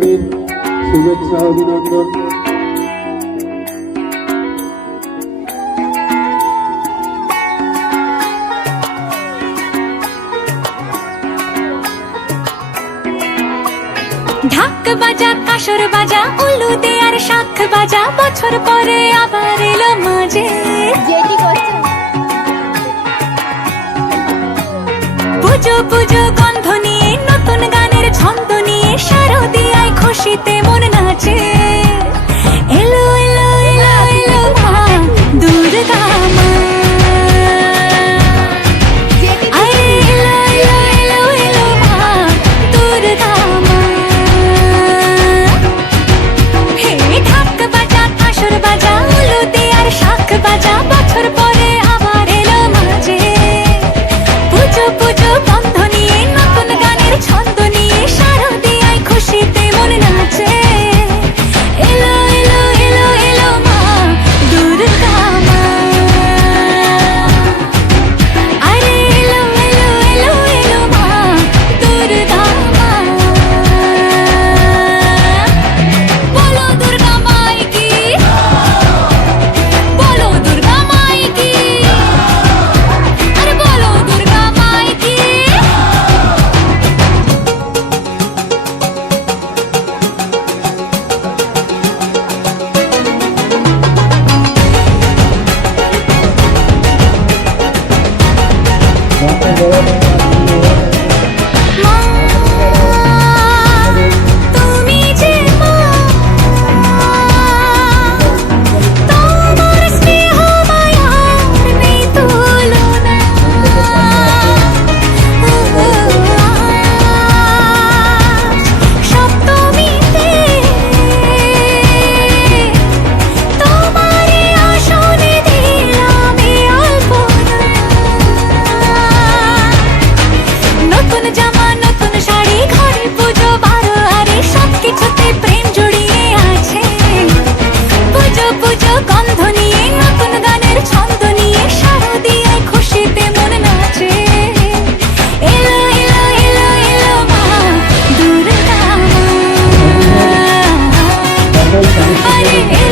জন্মাষ্টমীর শুভেচ্ছা অভিনন্দন। ঢাক বাজা কাসর বাজা উলু দে আর শাখ বাজা বছর পরে আবার এলো মাঝে। পুজো পুজো 啊。money